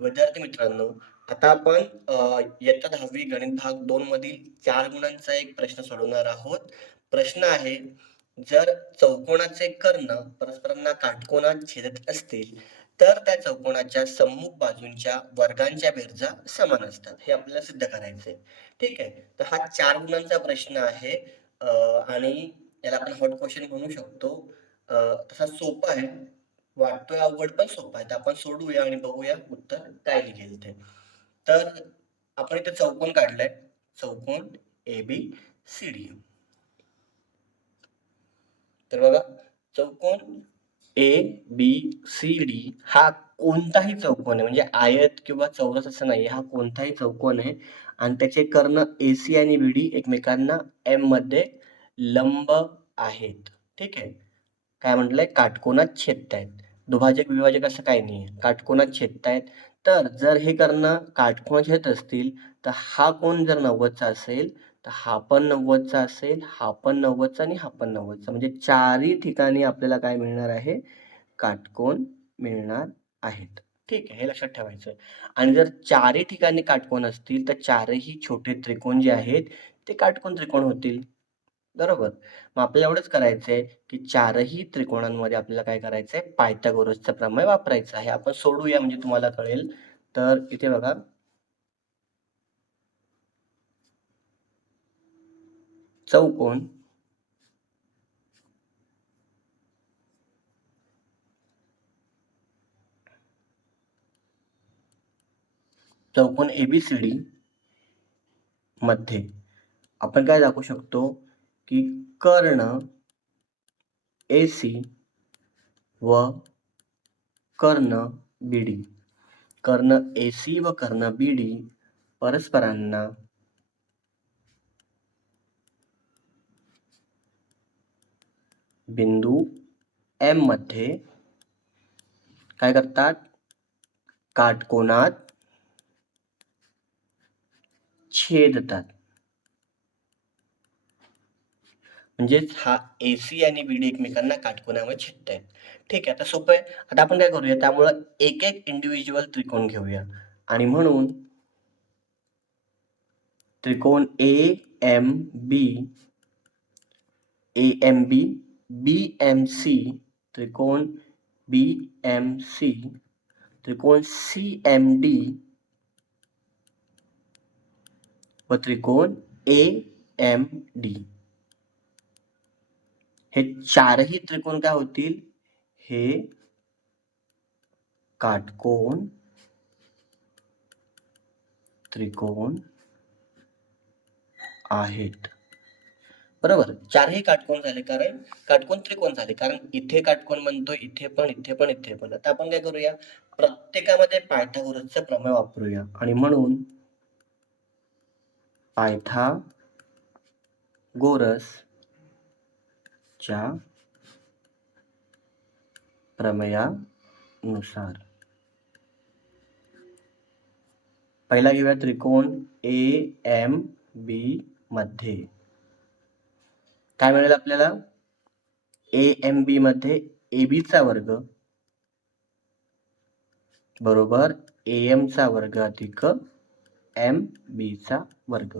विद्यार्थी मित्रांनो आता आपण इयत्ता दहावी गणित भाग दोन मधील चार गुणांचा एक प्रश्न सोडवणार आहोत. प्रश्न आहे जर चौकोनाचे कर्ण परस्परांना काटकोनात छेदत असतील तर त्या चौकोनाच्या सम्मुख बाजूंच्या वर्गांच्या बेरजा समान असतात. हे आपल्याला सिद्ध करायचंय. ठीक आहे? तर हा चार गुणांचा प्रश्न आहे. आणि याला आपण हॉट क्वेश्चन म्हणू शकतो. तसा सोपा आहे. वाटतोय अवघड पण सोपा आहे. तर आपण सोडूया आणि बघूया उत्तर काय लिहिलं ते. तर आपण इथे चौकोन काढलाय. चौकोन ए बी सी डी तर बघा चौकोन ए बी सी डी हा कोणताही चौकोन आहे. म्हणजे आयत किंवा चौरस असं नाही हा कोणताही चौकोन आहे. आणि त्याचे कर्ण ए सी आणि बी डी एकमेकांना एममध्ये लंब आहेत. ठीक आहे? काय म्हटलंय? काटकोनात छेदतायत दुभाजक विभाजक असं काही नाही काटकोनात छेदतायत तर जर हे कर्ण काटकोनात छेदत असतील तर हा कोण जर नव्वदचा असेल तर हा पण नव्वदचा असेल हा पण नव्वदचा आणि हा पण नव्वदचा. म्हणजे चारही ठिकाणी आपल्याला काय मिळणार आहे? काटकोन मिळणार आहेत. ठीक आहे हे लक्षात ठेवायचं आणि जर चारही ठिकाणी काटकोन असतील तर चारही छोटे त्रिकोण जे आहेत ते काटकोन त्रिकोण होतील. बरोबर. मग आपल्याला एवढंच करायचंय की चारही त्रिकोणांमध्ये आपल्याला काय करायचंय? पायथागोरसचा प्रमेय वापरायचा आहे. आपण सोडूया म्हणजे तुम्हाला कळेल. तर इथे बघा. चौकोन. चौकोन एबीसीडी मध्ये. आपण काय दाखवू शकतो? की कर्ण ए सी व कर्ण बी डी कर्ण सी व कर्ण बी डी परस्परांना बिंदू एम मध्ये काय करतात? काटकोनात छेदतात. म्हणजेच हा ए सी आणि बी डी एकमेकांना काटकोनामध्ये छेदत आहेत ठीक आहे आता सोपं आहे. आता आपण काय करूया? त्यामुळं एक एक इंडिव्हिज्युअल त्रिकोण घेऊया. आणि म्हणून त्रिकोण A M B A M B B M C त्रिकोण बी एम सी त्रिकोण सी एम डी व त्रिकोण ए एम डी हे चारही त्रिकोण काय होतील? हे काटकोन त्रिकोण आहेत. बरोबर? चारही काटकोन झाले. कारण काटकोन त्रिकोण झाले. कारण इथे काटकोन म्हणतो इथे पण इथे पण इथे पण. आता आपण काय करूया? प्रत्येकामध्ये पायथागोरसचा प्रमेय वापरूया. आणि म्हणून पायथा गोरस च्या प्रमेयानुसार. पहिला घेऊया त्रिकोण ए एम बी मध्ये. काय मिळेल आपल्याला? ए एम बी मध्ये ए बी चा वर्ग. बरोबर? ए एम चा वर्ग अधिक एम बी चा वर्ग.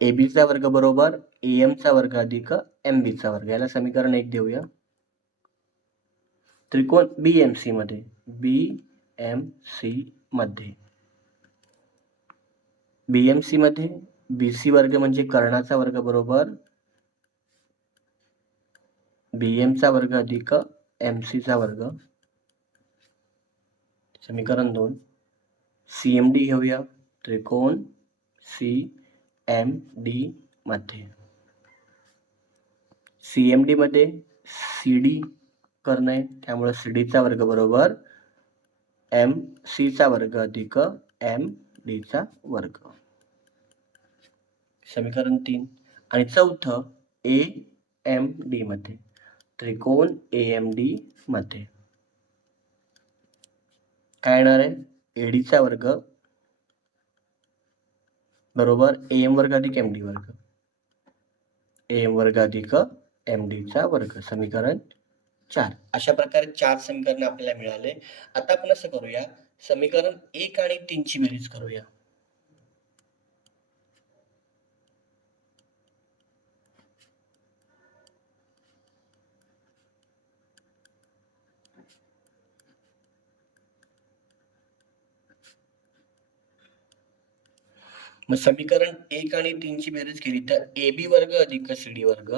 ए बीचा वर्ग बरोबर ए एमचा वर्ग अधिक एम बीचा वर्ग. याला समीकरण एक देऊया. त्रिकोण बी एम सी मध्ये. बी एम सी मध्ये. बी एम सी मध्ये बी सी वर्ग म्हणजे कर्णाचा वर्ग बरोबर बी एमचा वर्ग अधिक एम सीचा वर्ग. समीकरण दोन. सी एम डी घेऊया. त्रिकोण सी एम डी मध्ये. सी एम डी मध्ये सी डी करणे आहे. त्यामुळे सी डीचा वर्ग बरोबर एम सीचा वर्ग अधिक एम डीचा वर्ग. समीकरण तीन. आणि चौथं ए एम डी मध्ये. त्रिकोण ए एम डी मध्ये. काय येणार आहे? एडीचा वर्ग बरोबर? ए एम वर्ग अधिक एम डी वर्ग. ए एम वर्ग अधिक एम डीचा वर्ग. समीकरण चार. अशा प्रकारे चार समीकरण आपल्याला मिळाले. आता आपण असं करूया. समीकरण एक आणि तीनची बेरीज करूया. मग समीकरण एक आणि तीनची बेरीज केली तर ए बी वर्ग अधिक सी डी वर्ग.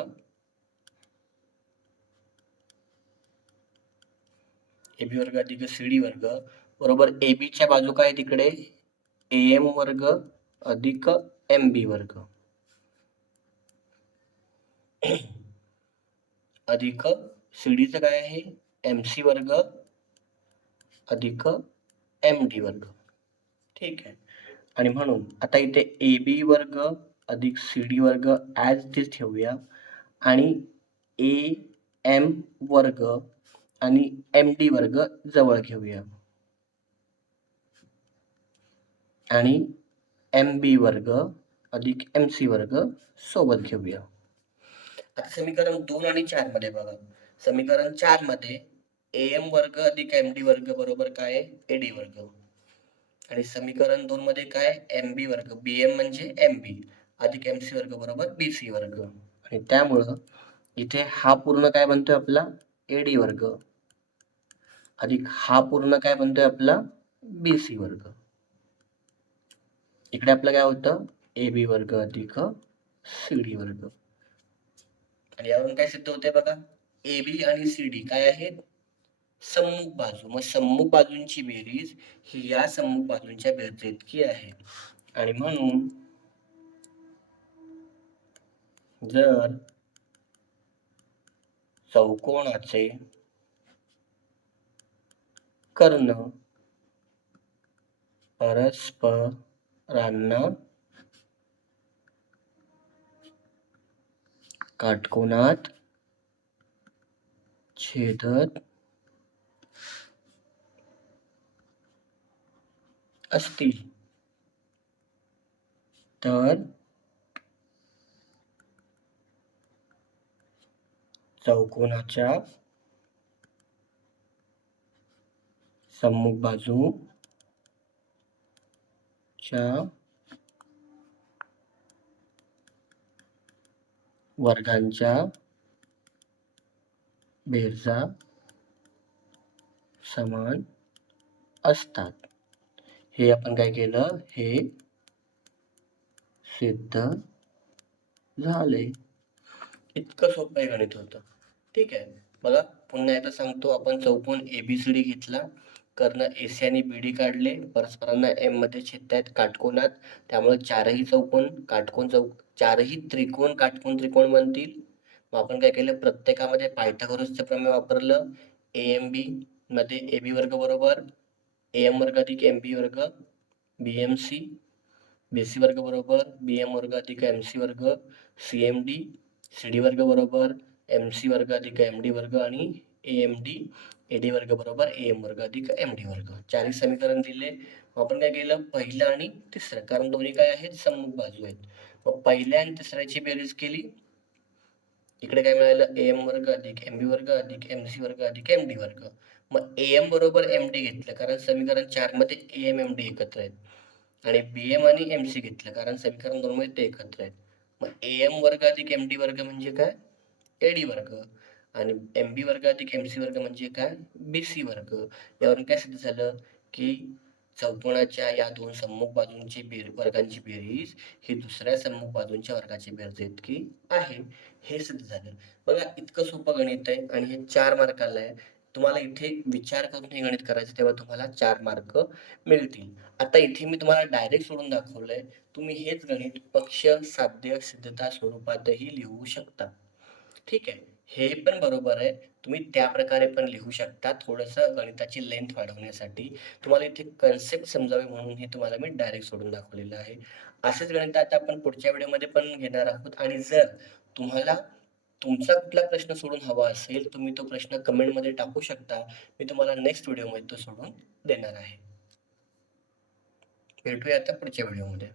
ए बी वर्ग अधिक सी डी वर्ग. बरोबर ए बीच्या बाजू काय तिकडे? ए एम वर्ग अधिक एम बी वर्ग. अधिक सी डीचं काय आहे? एम सी वर्ग अधिक एम डी वर्ग. ठीक आहे. आणि म्हणून आता इथे ए बी वर्ग अधिक सी डी वर्ग ॲज ते ठेवूया. आणि ए एम वर्ग आणि एम डी वर्ग जवळ घेऊया. आणि एम बी वर्ग अधिक एम सी वर्ग सोबत घेऊया. आता समीकरण दोन आणि चारमध्ये बघा. समीकरण चारमध्ये ए एम वर्ग अधिक एम डी वर्ग बरोबर काय? ए डी वर्ग. आणि समीकरण दोन मध्ये काय? एम बी वर्ग. बी एम म्हणजे एम बी अधिक एम सी वर्ग बरोबर बी सी वर्ग. आणि त्यामुळं इथे हा पूर्ण काय बनतोय आपला? ए डी वर्ग. अधिक हा पूर्ण काय बनतोय आपला? बी सी वर्ग. इकडे आपलं काय होतं? ए बी वर्ग अधिक सी डी वर्ग. आणि यावरून काय सिद्ध होते बघा? ए बी आणि सी डी काय आहेत? सम्मुख बाजू. मग सम्मुख बाजूंची बेरीज ही या सम्मुख बाजूंच्या बेरजे इतकी आहे. आणि म्हणून जर चौकोनाचे कर्ण परस्परांना काटकोनात छेदत असतील. तर चौकोनाच्या सम्मुख बाजूच्या वर्गांच्या बेरजा समान असतात. हे आपण काय केलं? हे सिद्ध झाले. इतकं सोपं आहे गणित होतं. ठीक आहे. बघा पुन्हा एकदा सांगतो आपण चौकोन एबीसीडी घेतला. कर्ण एसी आणि बीडी काढले. परस्परांना एममध्ये आहेत काटकोनात. त्यामुळे चारही चौकोन काटकोन चौक चारही त्रिकोण काटकोन त्रिकोण बनतील मग आपण काय केलं? प्रत्येकामध्ये पायथागोरसचं प्रमेय वापरलं. ए एम बी मध्ये ए बी वर्ग बरोबर. ए एम वर्ग अधिक एम बी वर्ग B M C B C वर्ग बरोबर बी एम वर्ग अधिक एम सी वर्ग C M D C D वर्ग बरोबर एम सी वर्ग अधिक एम डी वर्ग आणि A M D A D वर्ग बरोबर ए एम वर्ग अधिक एम डी वर्ग. चारही समीकरण दिले. आपण काय केलं? पहिलं आणि तिसरं. कारण दोन्ही काय आहेत? सम्मुख बाजू आहेत. मग पहिल्या आणि तिसऱ्याची बेरीज केली. इकडे काय मिळालं? ए एम वर्ग अधिक एम बी वर्ग अधिक एम सी वर्ग अधिक एम डी वर्ग. मग ए एम बरोबर एम डी घेतलं कारण समीकरण चारमध्ये ए एम एम डी एकत्र आहेत. आणि बी एम आणि एम सी घेतलं कारण समीकरण दोन मध्ये ते एकत्र आहेत. मग ए एम वर्ग अधिक एम डी वर्ग म्हणजे काय? ए डी वर्ग. आणि एम बी वर्ग अधिक एम सी वर्ग म्हणजे काय? बी सी वर्ग. यावरून काय सिद्ध झालं? की चौकोनाच्या या दोन सम्मुख बाजूंची बेर वर्गांची बेरीज ही दुसऱ्या सम्मुख बाजूंच्या वर्गाची बेरीज इतकी आहे. हे सिद्ध झालं. बघा इतकं सोपं गणित आहे आणि हे चार मार्काला आहे तुम्हाला इथे विचार करून हे गणित करायचं तेव्हा तुम्हाला चार मार्क मिळतील. आता इथे मी तुम्हाला डायरेक्ट सोडून दाखवलंय तुम्ही हेच गणित पक्ष साध्य सिद्धता स्वरूपातही लिहू शकता. ठीक आहे? हे पण बरोबर आहे. तुम्ही त्या प्रकारे पण लिहू शकता थोडंसं गणिताची लेंथ वाढवण्यासाठी. तुम्हाला इथे कन्सेप्ट समजावे म्हणून हे तुम्हाला मी डायरेक्ट सोडून दाखवलेलं आहे. असेच गणित आता आपण पुढच्या व्हिडिओमध्ये पण घेणार आहोत. आणि जर तुम्हाला तुमचा कुठला प्रश्न सोडून हवा असेल तुम्ही तो प्रश्न कमेंटमध्ये टाकू शकता. मी तुम्हाला नेक्स्ट व्हिडिओमध्ये तो सोडून देणार आहे. भेटूया आता पुढच्या व्हिडिओमध्ये